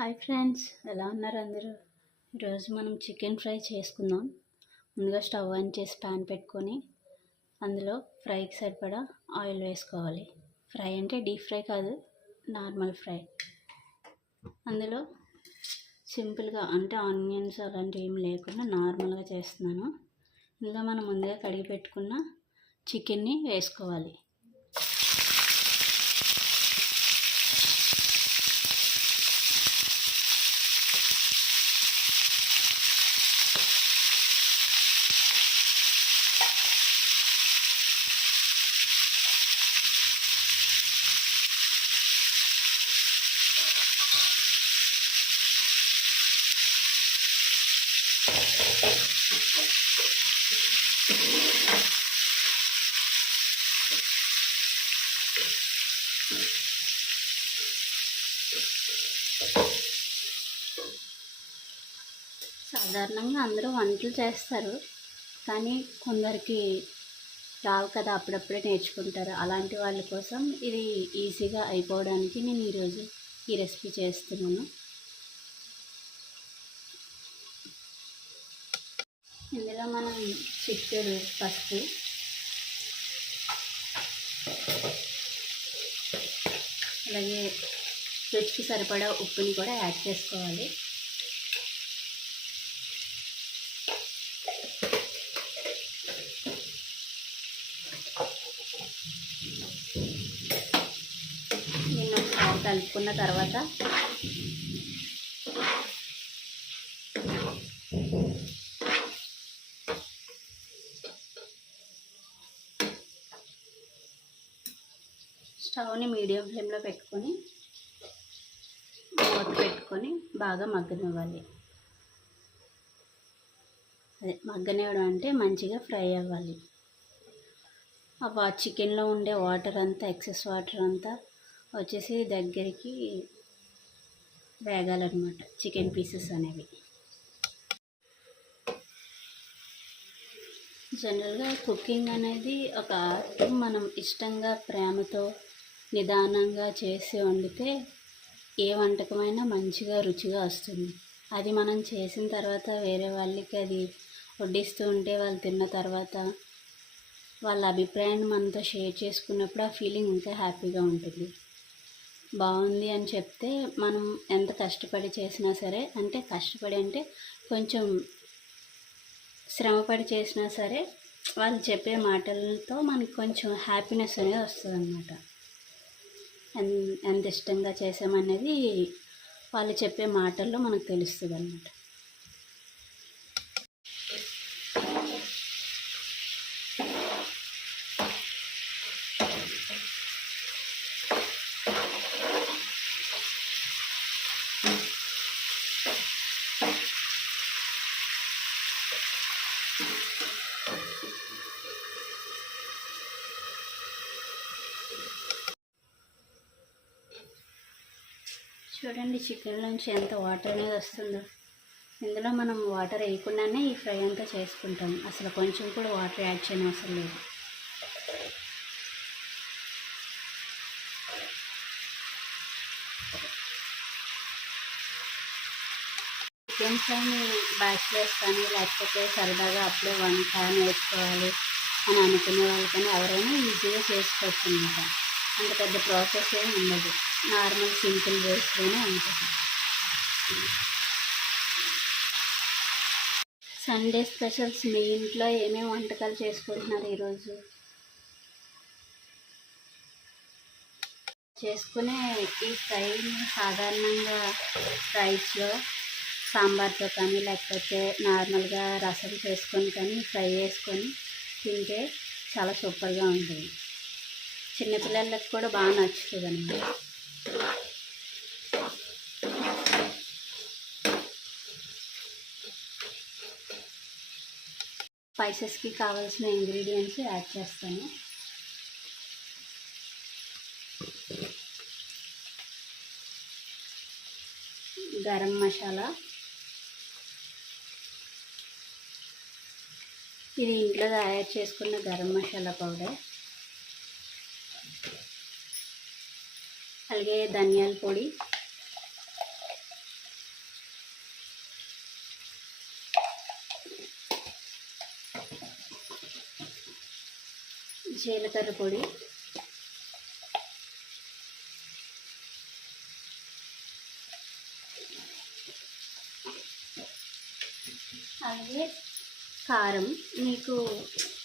Hi friends, ఎలా ఉన్నారు అందరూ? ఈరోజు మనం చికెన్ ఫ్రై చేసుకుందాం. ముందుగా స్టవ్ ఆన్ చేసి ప్యాన్ పెట్టుకొని అందులో ఫ్రైకి సరిపడా ఆయిల్ వేసుకోవాలి. ఫ్రై అంటే డీప్ ఫ్రై కాదు, నార్మల్ ఫ్రై. అందులో సింపుల్గా అంటే ఆనియన్స్ అలాంటివి ఏమి లేకుండా నార్మల్గా చేస్తున్నాను. ఇందులో మనం ముందుగా కడిగి పెట్టుకున్న చికెన్ని వేసుకోవాలి. సాధారణంగా అందరూ వంటలు చేస్తారు, కానీ కొందరికి రావు కదా, అప్పుడప్పుడే నేర్చుకుంటారు. అలాంటి వాళ్ళ కోసం ఇది ఈజీగా అయిపోవడానికి నేను ఈరోజు ఈ రెసిపీ చేస్తున్నాను. ఇందులో మనం చిటికెడు పసుపు, అలాగే రుచికి సరిపడా ఉప్పుని కూడా యాడ్ చేసుకోవాలి. దీన్ని ఒకసారి కలుపుకున్న తర్వాత స్టవ్ని మీడియం ఫ్లేమ్లో పెట్టుకొని మూత పెట్టుకొని బాగా మగ్గనివ్వాలి. అదే మగ్గనివ్వడం అంటే మంచిగా ఫ్రై అవ్వాలి. ఆ చికెన్లో ఉండే వాటర్ అంతా, ఎక్సెస్ వాటర్ అంతా వచ్చేసి దగ్గరికి వేగాలన్నమాట చికెన్ పీసెస్ అనేవి. జనరల్గా కుకింగ్ అనేది ఒక ఆర్ట్. మనం ఇష్టంగా ప్రేమతో నిదానంగా చేసి వండితే ఏ వంటకమైనా మంచిగా రుచిగా వస్తుంది. అది మనం చేసిన తర్వాత వేరే వాళ్ళకి అది వడ్డిస్తూ ఉంటే వాళ్ళు తిన్న తర్వాత వాళ్ళ అభిప్రాయాన్ని మనతో షేర్ చేసుకున్నప్పుడు ఆ ఫీలింగ్ ఇంకా హ్యాపీగా ఉంటుంది. బాగుంది అని చెప్తే మనం ఎంత కష్టపడి చేసినా సరే, అంటే కష్టపడి అంటే కొంచెం శ్రమపడి చేసినా సరే, వాళ్ళు చెప్పే మాటలతో మనకి కొంచెం హ్యాపీనెస్ అనేది వస్తుంది అన్నమాట. ఎంత ఇష్టంగా చేసామనేది వాళ్ళు చెప్పే మాటల్లో మనకు తెలుస్తుంది అన్నమాట. చూడండి, చికెన్ నుంచి ఎంత వాటర్ అనేది వస్తుందో. ఇందులో మనం వాటర్ వేయకుండానే ఈ ఫ్రై అంతా చేసుకుంటాం. అసలు కొంచెం కూడా వాటర్ యాడ్ చేయని అవసరం లేదు. చికెన్ ఫ్రైని బ్యాచిలర్స్ కానీ లేకపోతే సరదాగా అప్పుడే వంట నేర్చుకోవాలి అని అనుకునే వాళ్ళకైనా ఎవరైనా ఈజీగా చేసుకోవచ్చు అన్నమాట. అంత పెద్ద ప్రాసెస్ ఏమి ఉండదు, నార్మల్ సింపుల్ వేస్లోనే ఉంటుంది. సండే స్పెషల్స్ మీ ఇంట్లో ఏమేమి వంటకాలు చేసుకుంటున్నారు ఈరోజు? చేసుకునే ఈ ఫ్రైని సాధారణంగా రైస్లో సాంబార్తో కానీ లేకపోతే నార్మల్గా రసం చేసుకొని కానీ ఫ్రై చేసుకొని తింటే చాలా సూపర్గా ఉంటుంది. చిన్నపిల్లలకు కూడా బాగా నచ్చుతుంది అన్నమాట. స్పైసెస్కి కావాల్సిన ఇంగ్రీడియంట్స్ యాడ్ చేస్తాను. గరం మసాలా, ఇది ఇంట్లో తయారు చేసుకున్న గరం మసాలా పౌడర్. అలాగే ధనియాల పొడి, జీలకర్ర పొడి, అలాగే కారం. మీకు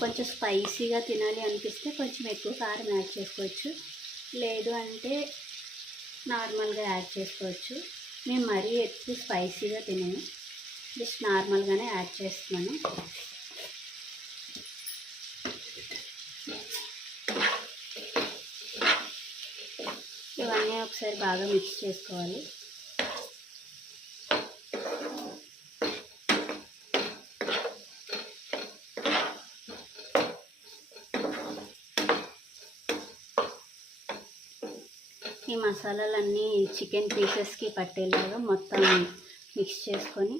కొంచెం స్పైసీగా తినాలి అనిపిస్తే కొంచెం ఎక్కువ కారం యాడ్ చేసుకోవచ్చు, లేదు అంటే నార్మల్గా యాడ్ చేసుకోవచ్చు. మేము మరీ ఎక్కువ స్పైసీగా తినము, జస్ట్ నార్మల్గానే యాడ్ చేస్తున్నాను. ఇవన్నీ ఒకసారి బాగా మిక్స్ చేసుకోవాలి. ఈ మసాలాలన్నీ చికెన్ పీసెస్కి పట్టేలాగా మొత్తం మిక్స్ చేసుకొని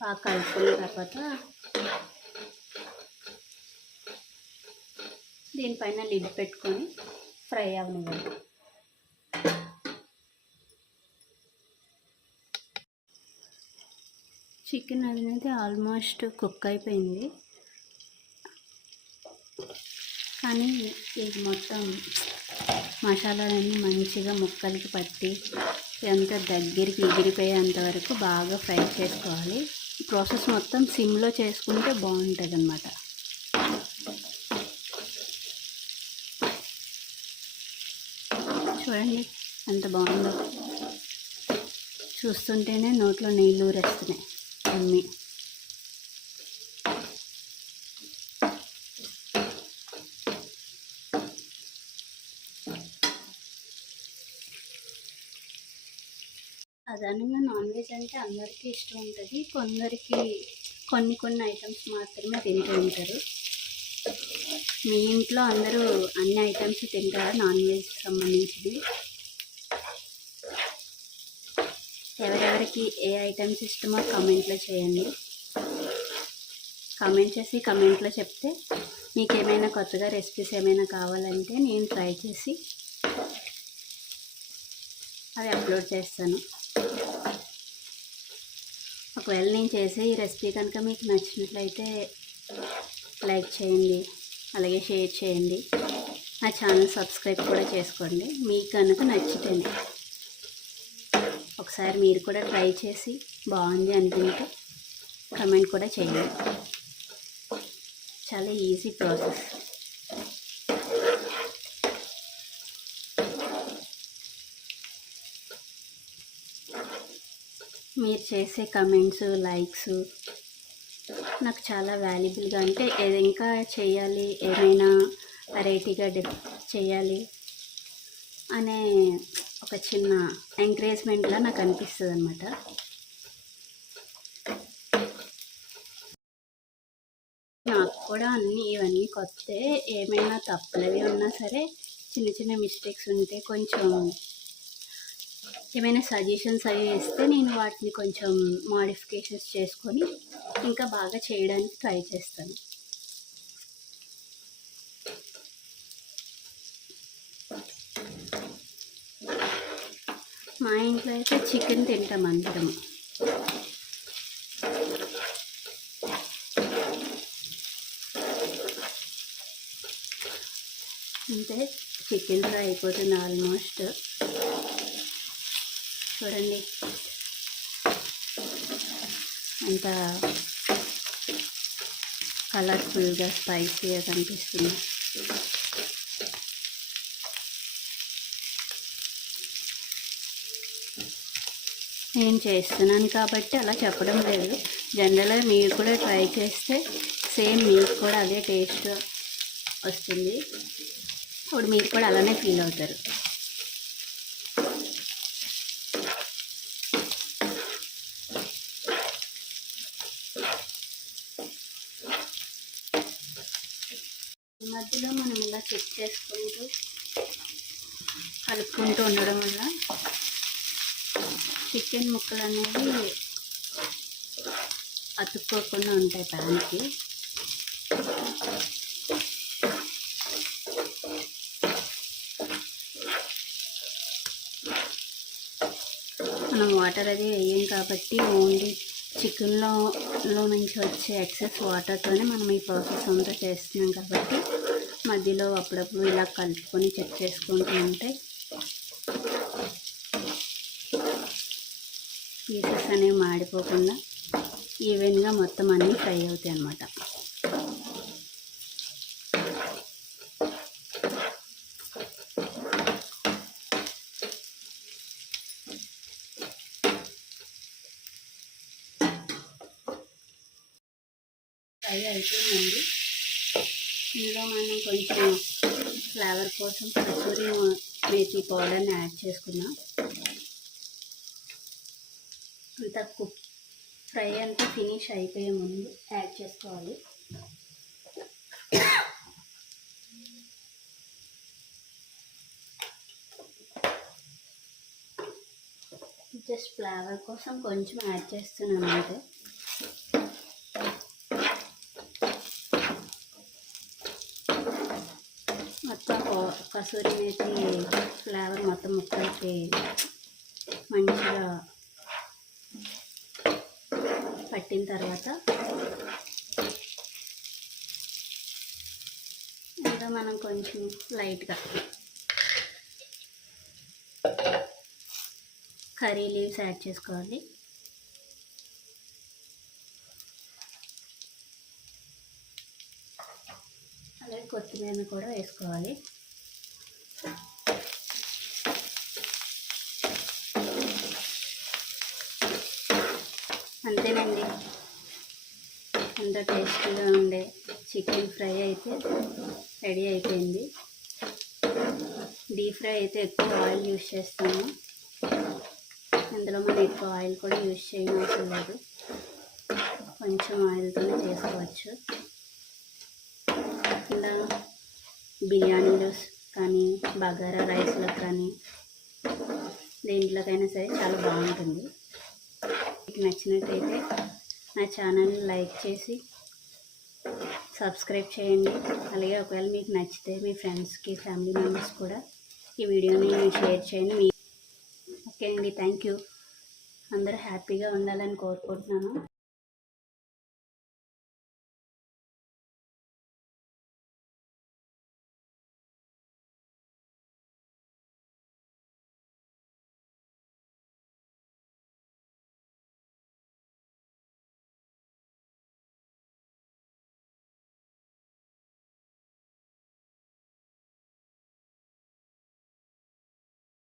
బాగా కలుపుకున్న తర్వాత దీనిపైన లిడ్ పెట్టుకొని ఫ్రై అవ్వనివ్వాలి. చికెన్ అనేది ఆల్మోస్ట్ కుక్ అయిపోయింది, కానీ ఇది మొత్తం మసాలాలన్నీ మంచిగా ముక్కలకి పట్టి ఇదంతా దగ్గరికి ఎగిరిపోయేంత వరకు బాగా ఫ్రై చేసుకోవాలి. ఈ ప్రాసెస్ మొత్తం సిమ్లో చేసుకుంటే బాగుంటుంది అన్నమాట. చూడండి ఎంత బాగుందో, చూస్తుంటేనే నోట్లో నీళ్ళు ఊరేస్తున్నాయి. అన్నీ సాధారణంగా నాన్ వెజ్ అంటే అందరికీ ఇష్టం ఉంటుంది, కొందరికి కొన్ని ఐటమ్స్ మాత్రమే తింటూ ఉంటారు. మీ ఇంట్లో అందరూ అన్ని ఐటమ్స్ తింటారా నాన్ వెజ్ సంబంధించింది? ఎవరెవరికి ఏ ఐటమ్స్ ఇష్టమో కామెంట్లో చేయండి. కామెంట్ చేసి కామెంట్లో చెప్తే మీకు ఏమైనా కొత్తగా రెసిపీస్ ఏమైనా కావాలంటే నేను ట్రై చేసి అవి అప్లోడ్ చేస్తాను. ఒకవేళ నేను చేసే ఈ రెసిపీ కనుక మీకు నచ్చినట్లయితే లైక్ చేయండి, అలాగే షేర్ చేయండి. నా ఛానల్ సబ్స్క్రైబ్ కూడా చేసుకోండి మీకు కనుక నచ్చితేనే. ఒకసారి మీరు కూడా ట్రై చేసి బాగుంది అనుకుంటే కమెంట్ కూడా చేయండి. చాలా ఈజీ ప్రాసెస్. మీరు చేసే కమెంట్స్, లైక్స్ నాకు చాలా వాల్యుబుల్గా, అంటే ఇంకా చేయాలి, ఏమైనా వెరైటీగా చేయాలి అనే ఒక చిన్న ఎంకరేజ్మెంట్లా నాకు అనిపిస్తుంది అన్నమాట. నాకు కూడా ఇవన్నీ కొత్తే, ఏమైనా తప్పులవి ఉన్నా సరే, చిన్న చిన్న మిస్టేక్స్ ఉంటే కొంచెం ఏమైనా సజెషన్స్ అవి ఇస్తే నేను వాటిని కొంచెం మోడిఫికేషన్స్ చేసుకొని ఇంకా బాగా చేయడానికి ట్రై చేస్తాను. మా ఇంట్లో అయితే చికెన్ తింటాం అందరం. అంటే చికెన్ ఫ్రై అయిపోతుంది ఆల్మోస్ట్. చూడండి అంత కలర్ఫుల్గా స్పైసీగా కనిపిస్తుంది. నేను చేస్తున్నాను కాబట్టి అలా చెప్పడం లేదు, జనరల్గా మీరు కూడా ట్రై చేస్తే సేమ్ మీకు కూడా అదే టేస్ట్ వస్తుంది. ఇప్పుడు మీరు కూడా అలానే ఫీల్ అవుతారు. ఈ మధ్యలో మనం ఇలా చెక్ చేసుకుంటూ కలుపుకుంటూ ఉండడం వల్ల చికెన్ ముక్కలు అనేవి అతుక్కోకుండా ఉంటాయి ప్యాన్కి. మనం వాటర్ అది వేయం కాబట్టి ఓన్లీ చికెన్లో లో నుంచి వచ్చే ఎక్సెస్ వాటర్తోనే మనం ఈ ప్రాసెస్ అంతా చేస్తున్నాం కాబట్టి మధ్యలో అప్పుడప్పుడు ఇలా కలుపుకొని చెక్ చేసుకుంటూ ఉంటే పీసెస్ అనేవి మాడిపోకుండా ఈవెన్గా మొత్తం అన్నీ ఫ్రై అవుతాయి అన్నమాట. ఫ్రై అయిపోయిందండి. ఇందులో మనం కొంచెం ఫ్లేవర్ కోసం కసూరి మేతి పౌడర్ని యాడ్ చేసుకున్నాం. అంతా ఫ్రై అంతా ఫినిష్ అయిపోయే ముందు యాడ్ చేసుకోవాలి. జస్ట్ ఫ్లేవర్ కోసం కొంచెం యాడ్ చేస్తున్నాను అంటే మొత్తం కసూరి మేతి ఫ్లేవర్ మొత్తం ముక్కలకి మంచిగా పట్టిన తర్వాత ఇంకా మనం కొంచెం లైట్గా కర్రీ లీవ్స్ యాడ్ చేసుకోవాలి. అలాగే కొత్తిమీరని కూడా వేసుకోవాలి. అంతేనండి, అంత టేస్టీగా ఉండే చికెన్ ఫ్రై అయితే రెడీ అయిపోయింది. డీప్ ఫ్రై అయితే ఎక్కువ ఆయిల్ యూస్ చేస్తాము. ఇందులో మనం ఎక్కువ ఆయిల్ కూడా యూస్ చేయడం అవసరం లేదు, కొంచెం ఆయిల్తోనే చేసుకోవచ్చు. ఇలా బిర్యానీలు కానీ బగారా రైస్లకు కానీ దేంట్లోకైనా సరే చాలా బాగుంటుంది. మీకు నచ్చినట్టయితే నా ఛానల్ని లైక్ చేసి సబ్స్క్రైబ్ చేయండి. అలాగే ఒకవేళ మీకు నచ్చితే మీ ఫ్రెండ్స్కి, ఫ్యామిలీ మెంబర్స్ కూడా ఈ వీడియోని షేర్ చేయండి. ఓకే అండి, థ్యాంక్ యూ. అందరూ హ్యాపీగా ఉండాలని కోరుకుంటున్నాను.